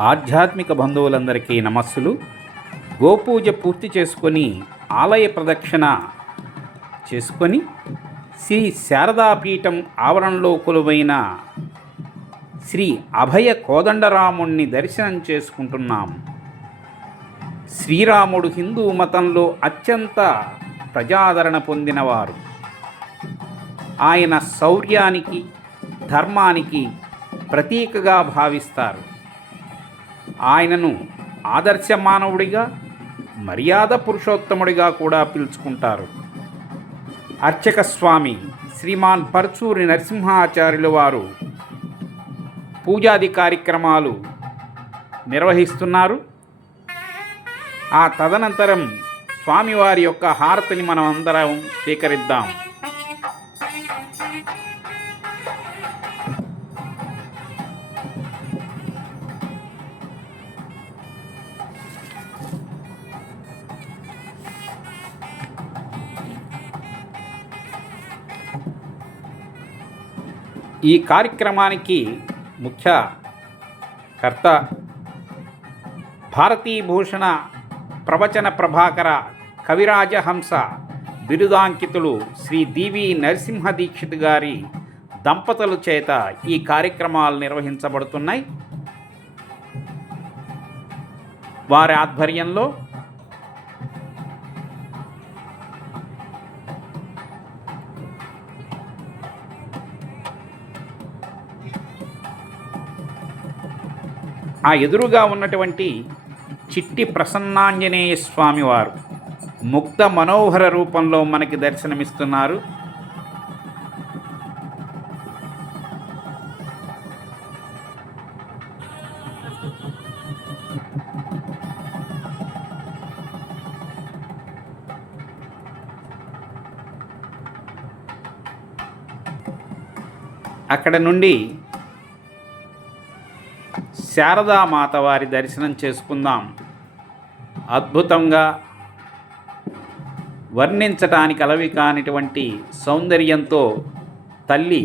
ఆధ్యాత్మిక బంధువులందరికీ నమస్సులు. గోపూజ పూర్తి చేసుకొని ఆలయ ప్రదక్షిణ చేసుకొని శ్రీ శారదాపీఠం ఆవరణలో కొలువైన శ్రీ అభయ కోదండరాముణ్ణి దర్శనం చేసుకుంటున్నాం. శ్రీరాముడు హిందూ మతంలో అత్యంత ప్రజాదరణ పొందినవారు. ఆయన శౌర్యానికి ధర్మానికి ప్రతీకగా భావిస్తారు. ఆయనను ఆదర్శ మానవుడిగా మర్యాద పురుషోత్తముడిగా కూడా పిలుచుకుంటారు. అర్చక స్వామి శ్రీమాన్ పరచూరి నరసింహాచార్యుల వారు పూజాది కార్యక్రమాలు నిర్వహిస్తున్నారు. ఆ తదనంతరం స్వామివారి యొక్క హారతిని మనం అందరం స్వీకరిద్దాం. ఈ కార్యక్రమానికి ముఖ్య కర్త భారతీభూషణ ప్రవచన ప్రభాకర కవిరాజహంస బిరుదాంకితులు శ్రీ డివి నరసింహ దీక్షిత్ గారి దంపతుల చేత ఈ కార్యక్రమాలు నిర్వహించబడుతున్నాయి. వారి ఆధ్వర్యంలో ఆ ఎదురుగా ఉన్నటువంటి చిట్టి ప్రసన్నాంజనేయ స్వామివారు ముక్త మనోహర రూపంలో మనకి దర్శనమిస్తున్నారు. అక్కడ నుండి శారదామాత వారి దర్శనం చేసుకుందాం. అద్భుతంగా వర్ణించటానికి అలవి కానిటువంటి సౌందర్యంతో తల్లి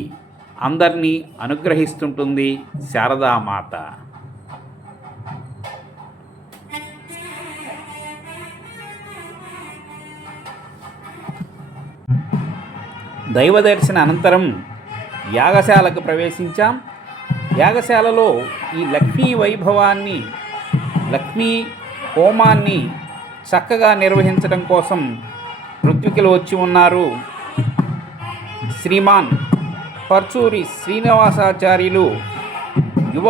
అందరినీ అనుగ్రహిస్తుంటుంది శారదామాత దైవ దర్శన అనంతరం యాగశాలకు ప్రవేశించాం. యాగశాలలో ఈ లక్ష్మీ వైభవాన్ని లక్ష్మీ హోమాన్ని చక్కగా నిర్వహించడం కోసం ఋత్వికులు వచ్చి ఉన్నారు. శ్రీమాన్ పర్చూరి శ్రీనివాసాచార్యులు యువ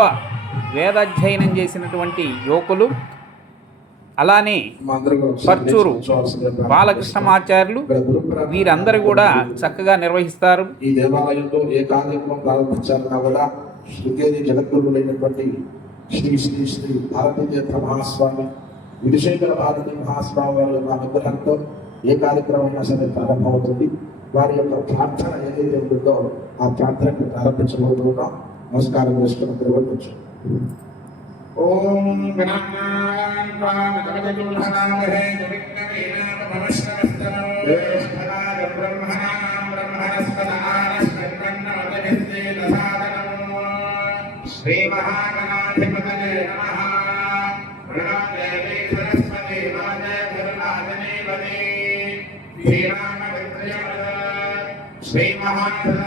వేదాధ్యయనం చేసినటువంటి యువకులు అలానే పర్చూరు బాలకృష్ణమాచార్యులు వీరందరూ కూడా చక్కగా నిర్వహిస్తారు. ఈ దేవాలయంలో ఏ కార్యక్రమం ప్రారంభించాలన్నా కూడా శృంగేరి జగద్గురువులైనటువంటి శ్రీ శ్రీ శ్రీ భారతీయ మహాస్వామి విడిశేఖర భారతి మహాస్వామి వారి యొక్క అనుగ్రహంతో ఏ కార్యక్రమం అయినా సరే ప్రారంభమవుతుంది. వారి యొక్క ప్రార్థన ఏదైతే ఉంటుందో ఆ ప్రార్థనకు ప్రారంభించబోతున్నాం. నమస్కారం చేసుకుని తిరగవచ్చు ఓం బ్రహ్మణాం బ్రహ్మణస్పద శ్రీమహాగణాధిపతయే నమః. ప్రణాదేవి సరస్వతి మాతే ధర్మాధనేవతి శ్రీరామవిద్రయవద శ్రీమహాసరస్వత్యై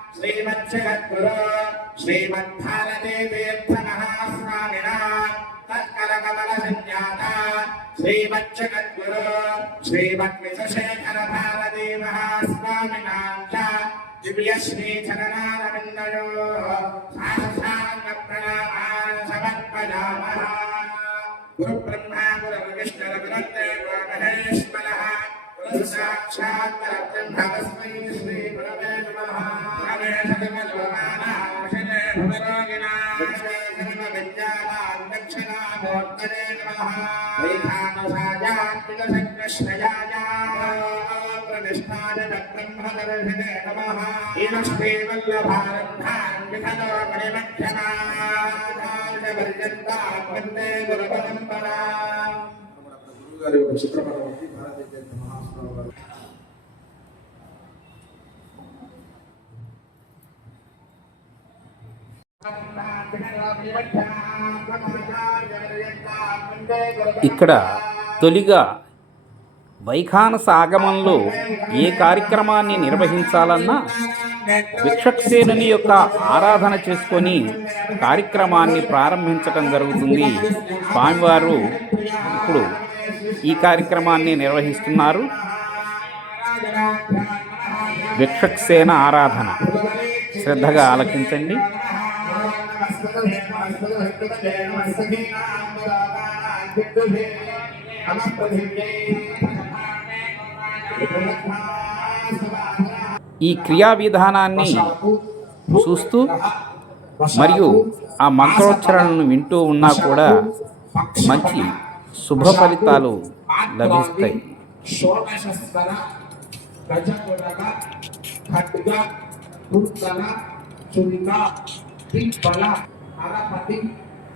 श्रीमज्जगद्गुरो श्रीमद्भारते तीर्थनः स्वामिना तत्कलकमलसञ्जाता श्रीमज्जगद्गुरो भारती महास्वामिनां च समर्पयामः। गुरुब्रह्मा गुरुविष्णुः బ్రహ్మదర్శనే నమః ఈన శ్రీవల్లభారంభాన్ విధలో పరిమధ్యమార్యంతా వందే గురు పరంపరా గురువు గారి యొక్క చిత్రపటం ఉంది భారతీయ తీర్థ మహాస్వామి వారు ఇక్కడ తొలిగా వైఖానస ఆగమంలో ఏ కార్యక్రమాన్ని నిర్వహించాలన్నా విక్షక్సేనుని యొక్క ఆరాధన చేసుకొని కార్యక్రమాన్ని ప్రారంభించటం జరుగుతుంది. స్వామివారు ఇప్పుడు ఈ కార్యక్రమాన్ని నిర్వహిస్తున్నారు. విక్షక్సేన ఆరాధన. శ్రద్ధగా ఆలకించండి. ఈ క్రియా విధానాన్ని చూస్తూ మరియు ఆ మంత్రోచ్చరణను వింటూ ఉన్నా కూడా మంచి శుభ ఫలితాలు లభిస్తాయి.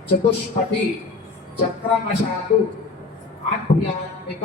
చతుష్పతి చక్రమశాలు ఆధ్యాత్మిక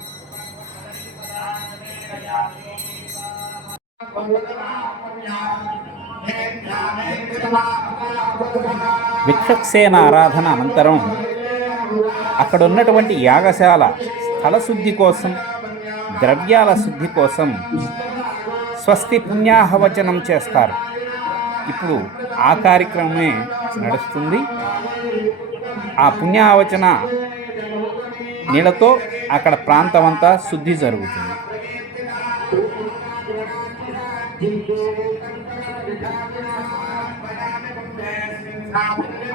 విక్షక్సేన ఆరాధన అనంతరం అక్కడ ఉన్నటువంటి యాగశాల స్థల శుద్ధి కోసం ద్రవ్యాల శుద్ధి కోసం స్వస్తి పుణ్యాహవచనం చేస్తారు. ఇప్పుడు ఆ కార్యక్రమమే నడుస్తుంది. ఆ పుణ్యాహవచన నీళ్ళతో అక్కడ ప్రాంతం అంతా శుద్ధి జరుగుతుంది.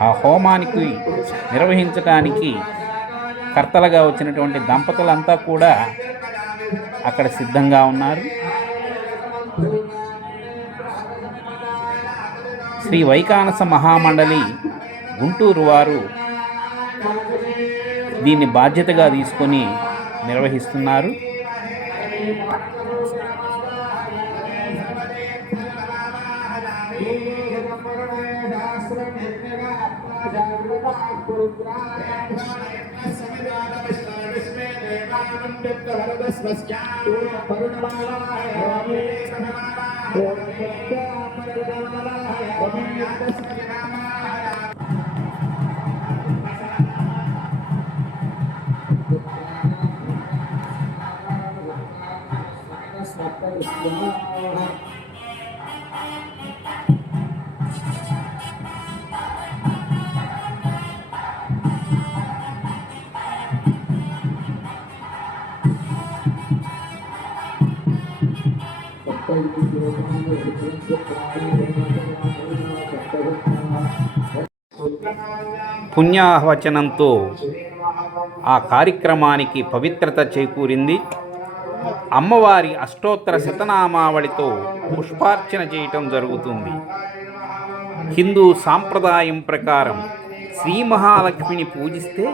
ఆ హోమానికి నిర్వహించడానికి కర్తలుగా వచ్చినటువంటి దంపతులంతా కూడా అక్కడ సిద్ధంగా ఉన్నారు. శ్రీ వైకానస మహామండలి గుంటూరు వారు దీన్ని బాధ్యతగా తీసుకొని నిర్వహిస్తున్నారు. కరుణమాలా పుణ్యాహవచనంతో ఆ కార్యక్రమానికి పవిత్రత చేకూరింది. అమ్మవారి అష్టోత్తర శతనామావళితో పుష్పార్చన చేయటం జరుగుతుంది. హిందూ సాంప్రదాయం ప్రకారం శ్రీ మహాలక్ష్మిని పూజిస్తే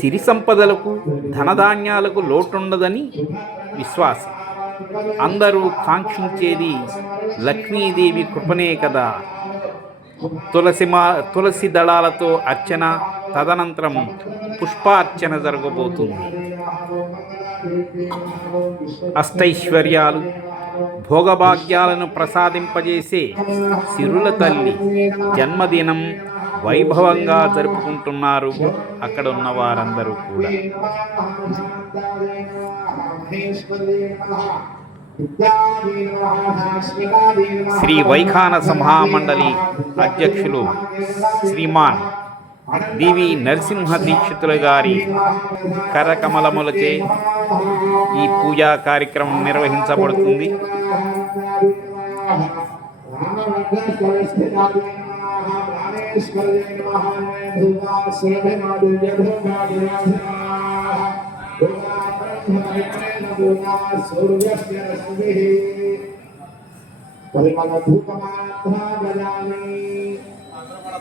సిరి సంపదలకు ధనధాన్యాలకు లోటుండదని విశ్వాసం. అందరూ కాంక్షించేది లక్ష్మీదేవి కృపనే కదా. తులసి మా తులసి దళాలతో అర్చన తదనంతరం పుష్పార్చన జరగబోతుంది అష్టైశ్వర్యాలు భోగభాగ్యాలను ప్రసాదింపజేసే సిరుల తల్లి జన్మదినం వైభవంగా జరుపుకుంటున్నారు అక్కడ ఉన్న వారందరూ కూడా. శ్రీ వైఖాన మహామండలి అధ్యక్షులు శ్రీమాన్ దివి నరసింహ దీక్షితుల గారి కరకమలములచే ఈ పూజా కార్యక్రమం నిర్వహించబడుతుంది. పరిమళ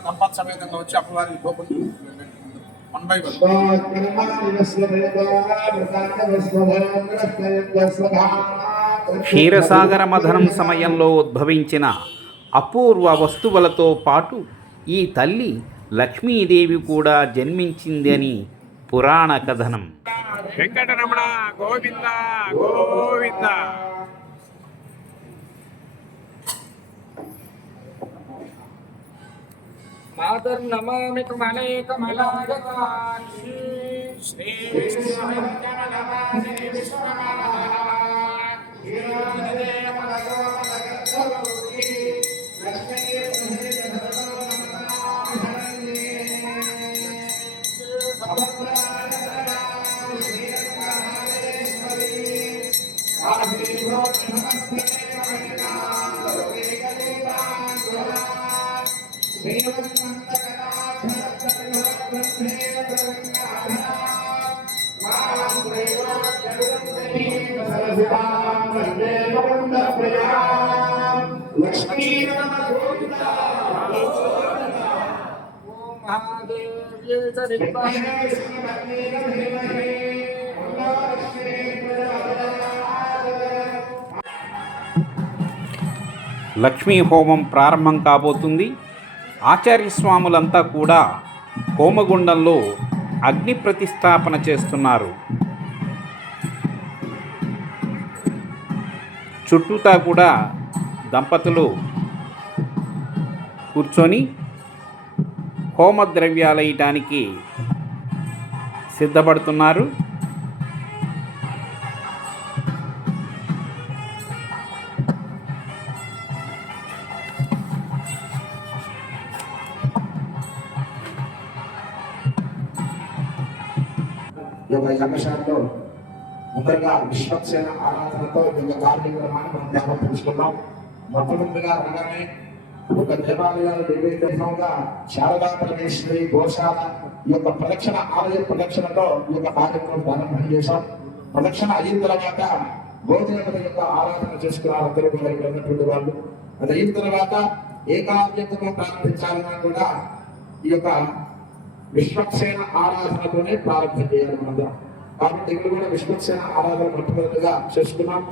దంపత్ సమేతంగా వచ్చి అమ్మవారి గోపులు వన్ బై వన్. క్షీరసాగర మథనం సమయంలో ఉద్భవించిన అపూర్వ వస్తువులతో పాటు ఈ తల్లి లక్ష్మీదేవి కూడా జన్మించింది అని పురాణ కథనం వెంకటరమణ గోవింద గోవింద. మాతర్నమామి కమలే కమలాగతాక్షి. శ్రీ విష్ణువర్ధనమాని మహాదేవ్యే లక్ష్మీ హోమం ప్రారంభం కాబోతుంది. ఆచార్య స్వాములంతా కూడా హోమగుండంలో అగ్ని ప్రతిష్టాపన చేస్తున్నారు. చుట్టూతా కూడా దంపతులు కూర్చొని హోమ ద్రవ్యాలయటానికి సిద్ధపడుతున్నారు. యొక్క యాగశాలలో ముందరగా విశ్వక్సేన ఆరాధనతో ఈ యొక్క కార్యక్రమాన్ని మనం ప్రారంభించుకున్నాం మొట్టమొదటిగా రాగానే ఒక దేవాలయాలు నిర్వేదంగా శారదా పరమేశ్వరి గోశాల ఈ యొక్క ప్రదక్షిణ ఆలయ ప్రదక్షిణతో ఈ యొక్క కార్యక్రమం ప్రారంభం చేశాం. ప్రదక్షిణ అయిన తర్వాత గోదేవత యొక్క ఆరాధన చేసుకున్నారు అందరూ కూడా ఉన్నటువంటి వాళ్ళు. అది అయిన తర్వాత ఏ కార్యక్రమం ప్రారంభించాలన్నా కూడా ఈ యొక్క విశ్వక్సేన ఆరాధనతోనే ప్రారంభం చేయాలి మనందరం కాబట్టి ఇక్కడ కూడా విశ్వక్సేన ఆరాధన మొట్టమొదటిగా చేసుకున్నాం.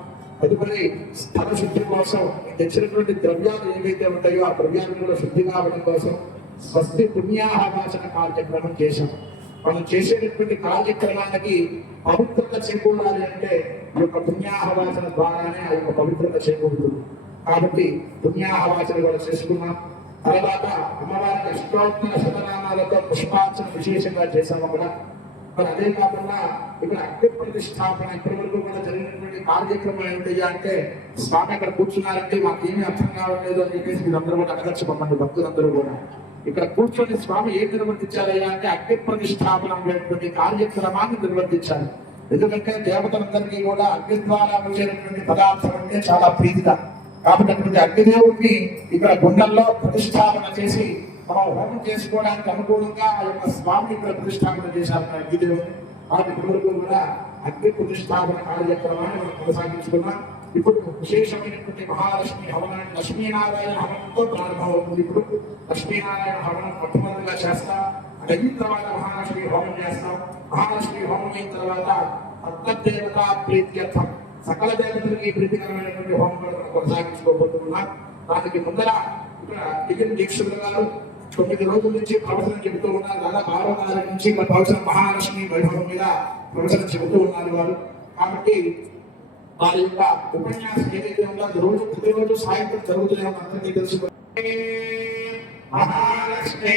తదుపరి స్థల శుద్ధి కోసం తెచ్చినటువంటి ద్రవ్యాలు ఏవైతే ఉంటాయో ఆ ద్రవ్యాలు కూడా శుద్ధి కావడం కోసం స్వస్తి పుణ్యాహవాచన కార్యక్రమం చేశాం. మనం చేసేటటువంటి కార్యక్రమానికి పవిత్రత చేకూరాలి అంటే ఈ యొక్క పుణ్యాహవాచన ద్వారానే ఆ యొక్క పవిత్రత చేకూరుతుంది. కాబట్టి పుణ్యాహవాచన కూడా చేసుకున్నాం. తర్వాత అమ్మవారికి అష్టోత్తర శతనామాలతో పుష్పార్చన విశేషంగా చేశాము కూడా మరి అదే కాకుండా ఇక్కడ అగ్ని ప్రతిష్టాపన ఇప్పటి వరకు కూడా జరిగినటువంటి కార్యక్రమం ఏంటి అంటే స్వామి అక్కడ కూర్చున్నారంటే మాకు ఏమీ అర్థం కావట్లేదు అని చెప్పేసి మీరందరూ కూడా అడగచ్చు మమ్మల్ని భక్తులందరూ కూడా. ఇక్కడ కూర్చొని స్వామి ఏం నిర్వర్తించాలయ్యా అంటే అగ్ని ప్రతిష్టాపన అనేటువంటి కార్యక్రమాన్ని నిర్వర్తించాలి ఎందుకంటే దేవతలందరికీ కూడా అగ్ని ద్వారా వచ్చేటటువంటి పదార్థం అంటే చాలా ప్రీతిగా కాబట్టి అటువంటి అగ్నిదేవుడిని ఇక్కడ గుండెల్లో ప్రతిష్టాపన చేసి మనం హోమం చేసుకోవడానికి అనుకూలంగా ఆ యొక్క స్వామిని ఇక్కడ ప్రతిష్టాపన చేశారు మన అగ్నిదేవుని వాటి కూడా అగ్ని ప్రతిష్టాపన కార్యక్రమాన్ని మనం కొనసాగించుకున్నాం. ఇప్పుడు విశేషమైనటువంటి మహాలక్ష్మి హవనాన్ని లక్ష్మీనారాయణ హవనంతో ప్రారంభమవుతుంది. ఇప్పుడు లక్ష్మీనారాయణ హవనం మొట్టమొదటిగా చేస్తాం. అయిన తర్వాత మహాలక్ష్మి హోమం చేస్తాం. మహాలక్ష్మి హోమం అయిన తర్వాత అంతర్దేవతా ప్రీత్యర్థం. సకల దేవతలకి ప్రీతికరమైనటువంటి హోమం కూడా మనం కొనసాగించుకోబోతున్నాం. దానికి ముందర ఇక్కడ టికెట్ దీక్షలు గారు తొమ్మిది రోజుల నుంచి ప్రవచనం చెబుతూ ఉన్నారు. దాదాపు ఆరో తారీఖు నుంచి మన ప్రవచన మహాలక్ష్మి వైభవం మీద ప్రవచనం చెబుతూ ఉన్నారు వారు. కాబట్టి వారి యొక్క ఉపన్యాసం ఏదైతే ఉందో అది రోజు ప్రతిరోజు సాయంత్రం జరుగుతున్నాయో అందరికీ తెలుసు. మహాలక్ష్మి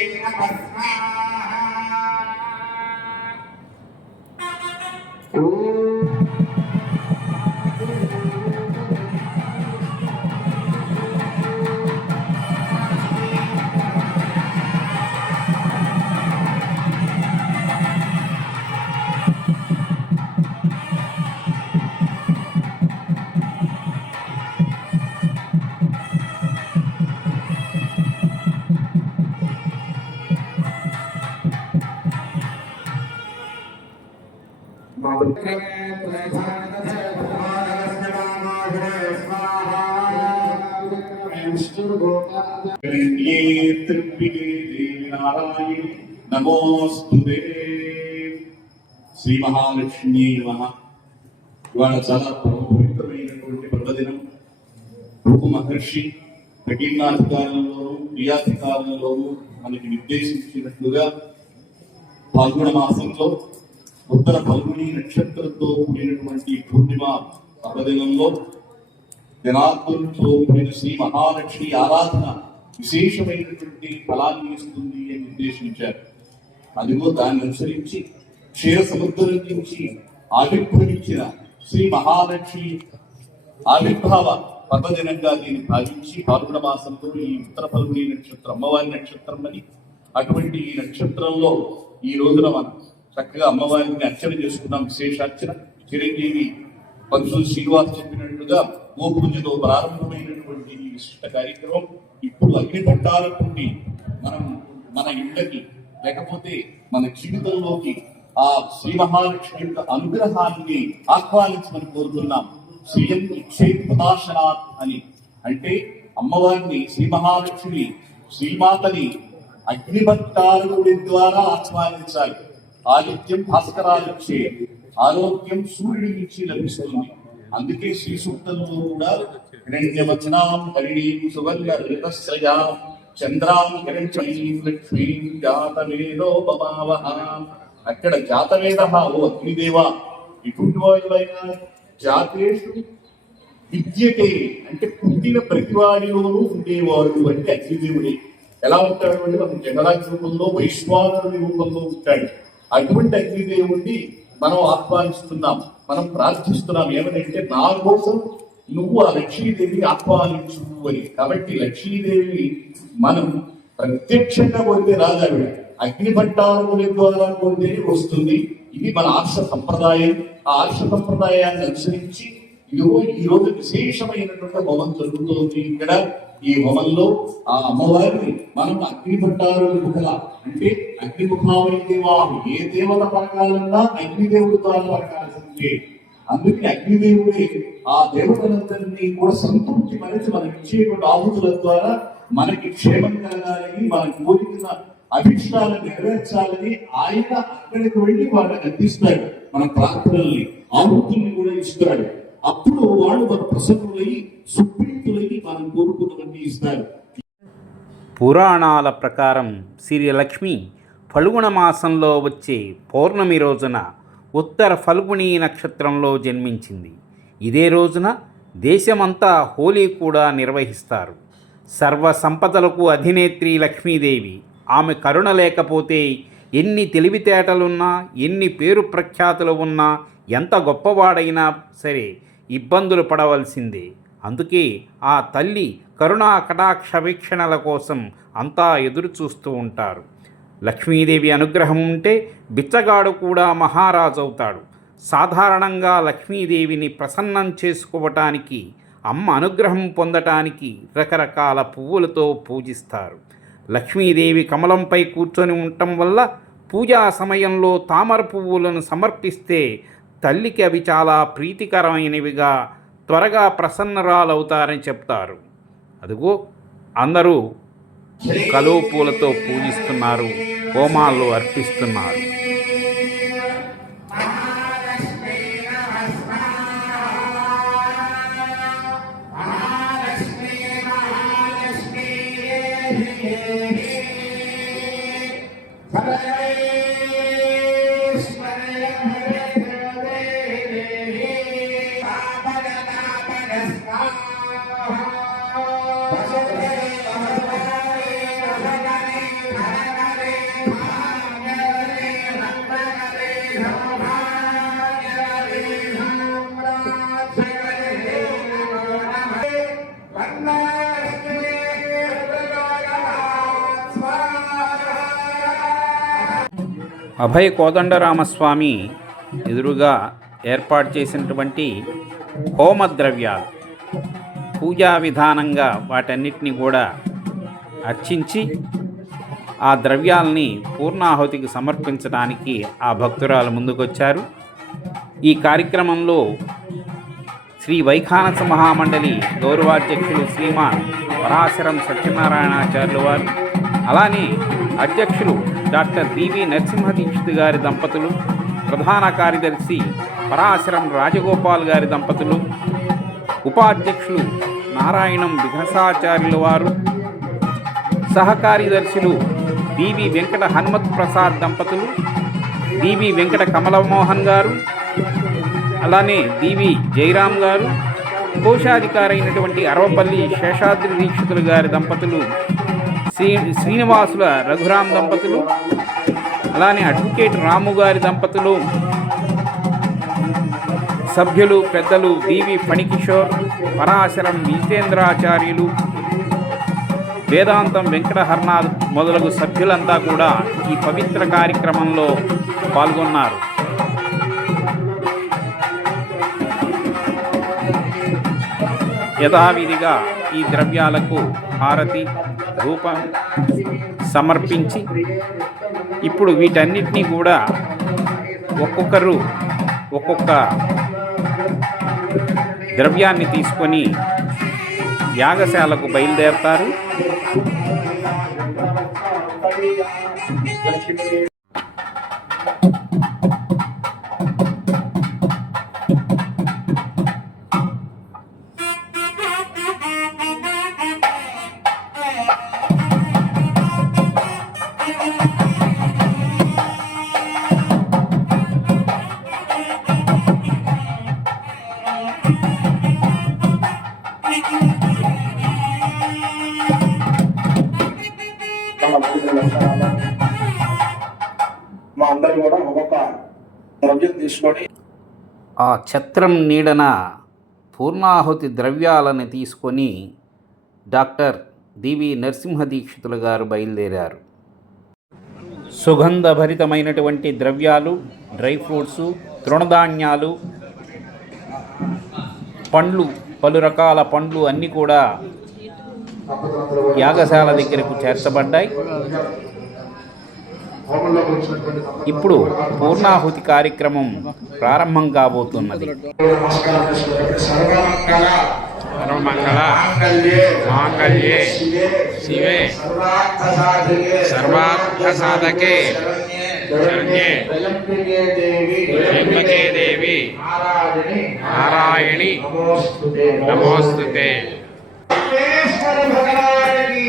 నారాయణ నమోస్తు శ్రీ మహాలక్ష్మి నమ. ఇవాళ చాలా పవిత్రమైనటువంటి పర్వదినం. భృగు మహర్షి కఠినాధికారంలోనూ క్రియాధికారంలోనూ మనకి నిర్దేశించినట్లుగా పాల్గొన మాసంలో ఉత్తర పల్గుని నక్షత్రంతో కూడినటువంటి పూర్ణిమ పర్వదినంలో జనార్దనుడితో కూడిన శ్రీ మహాలక్ష్మి ఆరాధన విశేషమైనటువంటి ఫలాన్ని ఇస్తుంది అని నిర్దేశించారు అదిగో దాన్ని అనుసరించి క్షీర సముద్రం నుంచి ఆవిర్భవించిన శ్రీ మహాలక్ష్మి ఆవిర్భావ పర్వదినంగా దీన్ని భావించి పాల్గొన మాసంలో ఈ ఉత్తర ఫల్గుని నక్షత్రం అమ్మవారి నక్షత్రం అని అటువంటి ఈ నక్షత్రంలో ఈ రోజున మనం చక్కగా అమ్మవారిని అర్చన చేసుకున్నాం. విశేషార్చన. చిరంజీవి పంచులు శ్రీనివాస్ చెప్పినట్లుగా గోపూజతో ప్రారంభమైనటువంటి ఈ విశిష్ట కార్యక్రమం. ఇప్పుడు అగ్ని పట్టాలనుకుండి మనం మన ఇళ్ళకి లేకపోతే మన జీవితంలోకి ఆ శ్రీ మహాలక్ష్మి యొక్క అనుగ్రహాన్ని ఆహ్వానించమని కోరుతున్నాం. శ్రీయం ఇచ్చే ప్రదాశనాథ్ అని. అంటే అమ్మవారిని శ్రీ మహాలక్ష్మి శ్రీమాతని అగ్నిభక్తారుడి ద్వారా ఆహ్వానించాలి. ఆదిత్యం భాస్కరాలిచ్చే ఆరోగ్యం సూర్యుడి నుంచి లభిస్తుంది. అందుకే శ్రీ సూక్తంలో కూడా హిరణ్యవచనాం హరిణీం సువర్ణ ఋతశ్రయాం చంద్రాం హిరణ్యీం లక్ష్మీం జాతవేదో అక్కడ జాతవేద ఓ అగ్నిదేవ ఇటువంటి వాళ్ళైనా జాతేషు విద్యతే అంటే పుట్టిన ప్రతివాడిలోనూ ఉండేవాడు అంటే అగ్నిదేవుడే. ఎలా ఉంటాడు అంటే మనం జనరాజ్ రూపంలో వైశ్వానుడి రూపంలో ఉంటాడు. అటువంటి అగ్నిదేవుడిని మనం ఆహ్వానిస్తున్నాం. మనం ప్రార్థిస్తున్నాం ఏమనంటే నా కోసం నువ్వు ఆ లక్ష్మీదేవి ఆహ్వానించు అని. కాబట్టి లక్ష్మీదేవి మనం ప్రత్యక్షంగా పొందే రాజావిడ అగ్ని భట్టారుల ద్వారా పొందే వస్తుంది. ఇది మన ఆర్ష సంప్రదాయం. ఆ ఆర్ష సంప్రదాయాన్ని అనుసరించి ఇదిగో ఈ రోజు విశేషమైనటువంటి హోమం జరుగుతోంది ఇక్కడ. ఈ హోమంలో ఆ అమ్మవారిని మనం అగ్ని భట్టారు ముఖల అంటే అగ్నిముఖావై దేవాలు ఏ దేవత పరకాలన్నా అగ్నిదేవుడు ద్వారా అంటే అందుకే అగ్నిదేవుడే ఆ దేవతలందరినీ కూడా సంతృప్తి పరిచి మనకి ఇచ్చేటువంటి ఆహుతుల ద్వారా మనకి క్షేమం కలగాలని మన కోరికల అభిష్టాలను నెరవేర్చాలని ఆయన అక్కడికి వెళ్ళి వాళ్ళకి అందిస్తాడు మన ప్రార్థనల్ని ఆహుతుల్ని కూడా ఇస్తాడు. అప్పుడు వాళ్ళు మన ప్రసన్నులై సుప్రీతులై మనం కోరుకున్నవన్నీ ఇస్తారు. పురాణాల ప్రకారం శ్రీ లక్ష్మి ఫల్గుణ మాసంలో వచ్చే పౌర్ణమి రోజున ఉత్తర ఫల్గుణి నక్షత్రంలో జన్మించింది. ఇదే రోజున దేశమంతా హోలీ కూడా నిర్వహిస్తారు. సర్వ సంపదలకు అధినేత్రి లక్ష్మీదేవి. ఆమె కరుణ లేకపోతే ఎన్ని తెలివితేటలున్నా ఎన్ని పేరు ప్రఖ్యాతులు ఉన్నా ఎంత గొప్పవాడైనా సరే ఇబ్బందులు పడవలసిందే. అందుకే ఆ తల్లి కరుణా కటాక్ష వీక్షణల కోసం అంతా ఎదురు చూస్తూ ఉంటారు. లక్ష్మీదేవి అనుగ్రహం ఉంటే బిచ్చగాడు కూడా మహారాజు అవుతాడు సాధారణంగా లక్ష్మీదేవిని ప్రసన్నం చేసుకోవటానికి అమ్మ అనుగ్రహం పొందటానికి రకరకాల పువ్వులతో పూజిస్తారు. లక్ష్మీదేవి కమలంపై కూర్చొని ఉండటం వల్ల పూజా సమయంలో తామర పువ్వులను సమర్పిస్తే తల్లికి అవి చాలా ప్రీతికరమైనవిగా త్వరగా ప్రసన్నరాలవుతారని చెప్తారు. అదిగో అందరూ కలువ పూలతో పూజిస్తున్నారు హోమాలు అర్పిస్తున్నారు. అభయ కోదండరామస్వామి ఎదురుగా ఏర్పాటు చేసినటువంటి హోమద్రవ్యాలు. పూజా విధానంగా వాటన్నిటిని కూడా అర్చించి ఆ ద్రవ్యాల్ని పూర్ణాహుతికి సమర్పించడానికి ఆ భక్తురాలు ముందుకొచ్చారు. ఈ కార్యక్రమంలో శ్రీ వైఖానస మహామండలి గౌరవాధ్యక్షులు శ్రీమాన్ పరాశరం సత్యనారాయణాచార్యులు వారు అలానే అధ్యక్షులు డాక్టర్ బివి నరసింహ దీక్షిత్ గారి దంపతులు ప్రధాన కార్యదర్శి పరాశరం రాజగోపాల్ గారి దంపతులు ఉపాధ్యక్షులు నారాయణం విఘసాచార్యుల వారు సహకార్యదర్శులు బివి వెంకట హనుమత్ ప్రసాద్ దంపతులు బివి వెంకట కమలమోహన్ గారు అలానే డివి జయరామ్ గారు కోశాధికారైనటువంటి అరవపల్లి శేషాద్రి దీక్షితులు గారి దంపతులు శ్రీ శ్రీనివాసుల రఘురామ్ దంపతులు అలానే అడ్వకేట్ రాము గారి దంపతులు సభ్యులు పెద్దలు డివి ఫణికిషోర్ పరాశరం విజితేంద్రాచార్యులు వేదాంతం వెంకటహర్నాథ్ మొదలగు సభ్యులంతా కూడా ఈ పవిత్ర కార్యక్రమంలో పాల్గొన్నారు. యథావిధిగా ఈ ద్రవ్యాలకు హారతి రూపం సమర్పించి ఇప్పుడు వీటన్నిటినీ కూడా ఒక్కొక్కరు ఒక్కొక్క ద్రవ్యాన్ని తీసుకొని యాగశాలకు బయలుదేరతారు. ఛత్రం నీడన పూర్ణాహుతి ద్రవ్యాలను తీసుకొని డాక్టర్ డివి నరసింహ దీక్షితులు గారు బయలుదేరారు. సుగంధభరితమైనటువంటి ద్రవ్యాలు డ్రై ఫ్రూట్స్ తృణధాన్యాలు పండ్లు పలు రకాల పండ్లు అన్నీ కూడా యాగశాల దగ్గరకు చేర్చబడ్డాయి. ఇప్పుడు పూర్ణాహుతి కార్యక్రమం ప్రారంభం కాబోతున్నది. సర్వమంగళ మాంగళ్యే శివే శివే సర్వార్థ సాధకే సర్వార్థ సాధకే శరణ్యే శరణ్యే త్రయంబకే దేవి త్రయంబకే దేవి నారాయణి నారాయణి నమోస్తుతే. నమోస్తుతే. వెంకటేశ్వర భగవానికి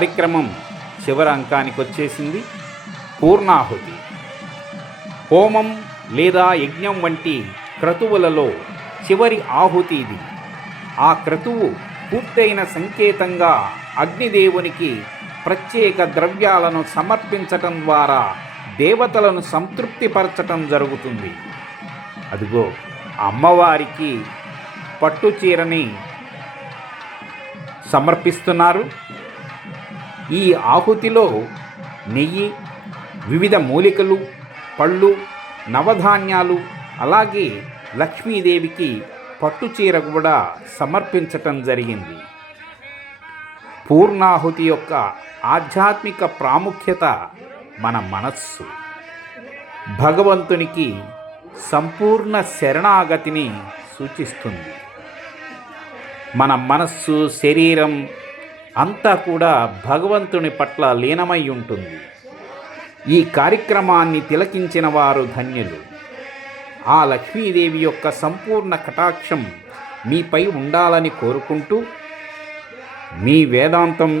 కార్యక్రమం చివరి అంకానికి వచ్చేసింది పూర్ణాహుతి. హోమం లేదా యజ్ఞం వంటి క్రతువులలో చివరి ఆహుతి ఇది ఆ క్రతువు పూర్తయిన సంకేతంగా అగ్నిదేవునికి ప్రత్యేక ద్రవ్యాలను సమర్పించటం ద్వారా దేవతలను సంతృప్తిపరచటం జరుగుతుంది. అదిగో అమ్మవారికి పట్టుచీరని సమర్పిస్తున్నారు. ఈ ఆహుతిలో నెయ్యి వివిధ మూలికలు పళ్ళు నవధాన్యాలు అలాగే లక్ష్మీదేవికి పట్టు చీర కూడా సమర్పించటం జరిగింది. పూర్ణాహుతి యొక్క ఆధ్యాత్మిక ప్రాముఖ్యత మన మనస్సు. భగవంతునికి సంపూర్ణ శరణాగతిని సూచిస్తుంది. మన మనస్సు శరీరం అంతా కూడా భగవంతుని పట్ల లీనమై ఉంటుంది. ఈ కార్యక్రమాన్ని తిలకించిన వారు ధన్యులు. ఆ లక్ష్మీదేవి యొక్క సంపూర్ణ కటాక్షం మీపై ఉండాలని కోరుకుంటూ మీ వేదాంతం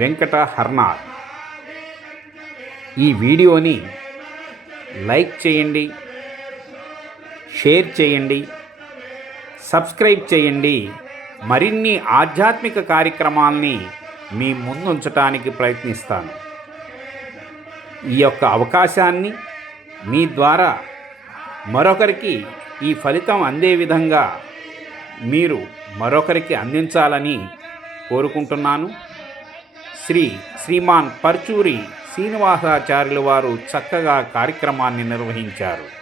వెంకట హర్నాథ్ ఈ వీడియోని లైక్ చేయండి షేర్ చేయండి సబ్స్క్రైబ్ చేయండి. మరిన్ని ఆధ్యాత్మిక కార్యక్రమాల్ని మీ ముందుంచటానికి ప్రయత్నిస్తాను. ఈ యొక్క అవకాశాన్ని మీ ద్వారా మరొకరికి ఈ ఫలితం అందే విధంగా మీరు మరొకరికి అందించాలని కోరుకుంటున్నాను. శ్రీ శ్రీమాన్ పర్చూరి శ్రీనివాసాచార్యుల వారు చక్కగా కార్యక్రమాన్ని నిర్వహించారు.